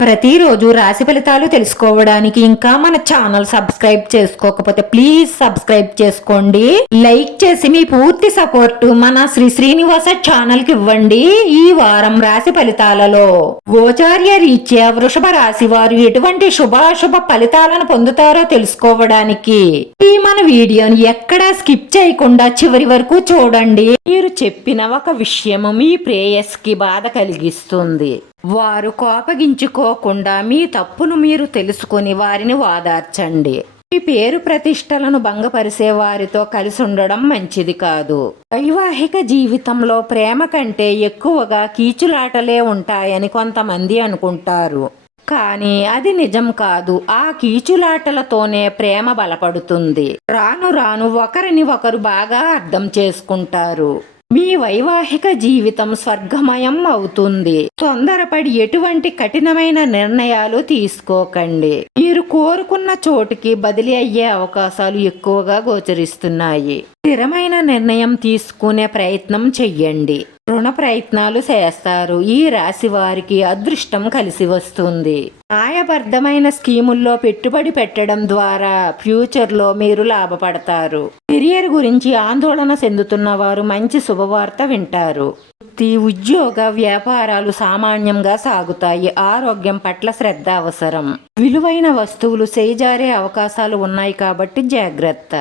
ప్రతిరోజు రాశి ఫలితాలు తెలుసుకోవడానికి ఇంకా మన ఛానల్ సబ్స్క్రైబ్ చేసుకోకపోతే ప్లీజ్ సబ్స్క్రైబ్ చేసుకోండి. లైక్ చేసి మీ పూర్తి సపోర్ట్ మన శ్రీ శ్రీనివాస ఛానల్కి ఇవ్వండి ఈ వారం రాశి ఫలితాలలో. గోచార్య రీత్యా వృషభ రాశి వారు ఎటువంటి శుభాశుభ ఫలితాలను పొందుతారో తెలుసుకోవడానికి ఈ మన వీడియోని ఎక్కడా స్కిప్ చేయకుండా చివరి వరకు చూడండి. మీరు చెప్పిన ఒక విషయము మీ ప్రేయస్కి బాధ కలిగిస్తుంది. వారు కోపగించుకోకుండా మీ తప్పును మీరు తెలుసుకుని వారిని వాదార్చండి మీ పేరు ప్రతిష్టలను భంగపరిసే వారితో కలిసి ఉండడం మంచిది కాదు. వైవాహిక జీవితంలో ప్రేమ కంటే ఎక్కువగా కీచులాటలే ఉంటాయని కొంతమంది అనుకుంటారు. కానీ అది నిజం కాదు. ఆ కీచులాటలతోనే ప్రేమ బలపడుతుంది. రాను రాను ఒకరిని ఒకరు బాగా అర్థం చేసుకుంటారు. మీ వైవాహిక జీవితం స్వర్గమయం అవుతుంది. తొందరపడి ఎటువంటి కఠినమైన నిర్ణయాలు తీసుకోకండి. మీరు కోరుకున్న చోటుకి బదిలీ అయ్యే అవకాశాలు ఎక్కువగా గోచరిస్తున్నాయి. స్థిరమైన నిర్ణయం తీసుకునే ప్రయత్నం చెయ్యండి. రుణ ప్రయత్నాలు చేస్తారు. ఈ రాశి వారికి అదృష్టం కలిసి వస్తుంది. న్యాయబద్ధమైన స్కీముల్లో పెట్టుబడి పెట్టడం ద్వారా ఫ్యూచర్లో మీరు లాభపడతారు. కెరియర్ గురించి ఆందోళన చెందుతున్న వారు మంచి శుభవార్త వింటారు. వృత్తి ఉద్యోగ వ్యాపారాలు సామాన్యంగా సాగుతాయి. ఆరోగ్యం పట్ల శ్రద్ధ అవసరం. విలువైన వస్తువులు చేజారే అవకాశాలు ఉన్నాయి కాబట్టి జాగ్రత్త.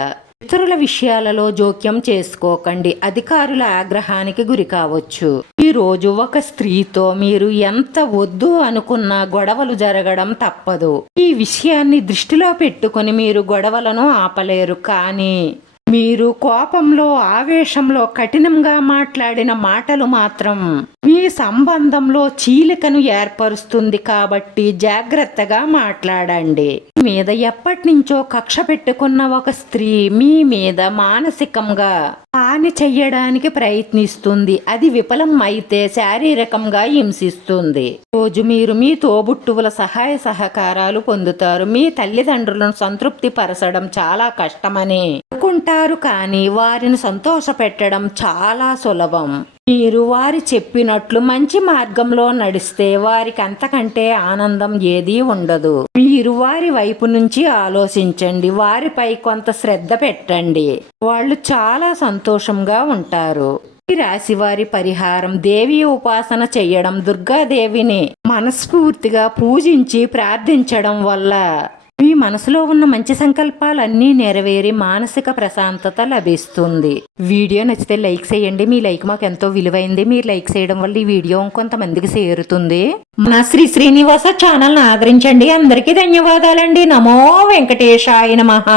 ఇతరుల విషయాలలో జోక్యం చేసుకోకండి. అధికారుల ఆగ్రహానికి గురి కావచ్చు. ఈ రోజు ఒక స్త్రీతో మీరు ఎంత వద్దు అనుకున్న గొడవలు జరగడం తప్పదు. ఈ విషయాన్ని దృష్టిలో పెట్టుకొని మీరు గొడవలను ఆపలేరు. కానీ మీరు కోపంలో ఆవేశంలో కఠినంగా మాట్లాడిన మాటలు మాత్రం మీ సంబంధంలో చీలికను ఏర్పరుస్తుంది కాబట్టి జాగ్రత్తగా మాట్లాడండి. మీద ఎప్పటి నుంచో కక్ష పెట్టుకున్న ఒక స్త్రీ మీ మీద మానసికంగా హాని చెయ్యడానికి ప్రయత్నిస్తుంది. అది విఫలం అయితే శారీరకంగా హింసిస్తుంది. రోజు మీరు మీ తోబుట్టువుల సహాయ సహకారాలు పొందుతారు. మీ తల్లిదండ్రులను సంతృప్తి పరచడం చాలా కష్టమని అనుకుంటారు కానీ వారిని సంతోషపెట్టడం చాలా సులభం. మీరు వారి చెప్పినట్లు మంచి మార్గంలో నడిస్తే వారికి అంతకంటే ఆనందం ఏదీ ఉండదు. మీరు వారి వైపు నుంచి ఆలోచించండి వారిపై కొంత శ్రద్ధ పెట్టండి. వాళ్ళు చాలా సంతోషంగా ఉంటారు. ఈ రాశి వారి పరిహారం దేవి ఉపాసన చేయడం దుర్గాదేవిని మనస్ఫూర్తిగా పూజించి ప్రార్థించడం వల్ల మీ మనసులో ఉన్న మంచి సంకల్పాలన్నీ నెరవేరి మానసిక ప్రశాంతత లభిస్తుంది. వీడియో నచ్చితే లైక్ చేయండి. మీ లైక్ మాకు ఎంతో విలువైంది. మీరు లైక్ చేయడం వల్ల ఈ వీడియో కొంతమందికి చేరుతుంది. మన శ్రీ శ్రీనివాస ఛానల్ ఆదరించండి. అందరికీ ధన్యవాదాలండి. నమో వెంకటేశాయ నమః.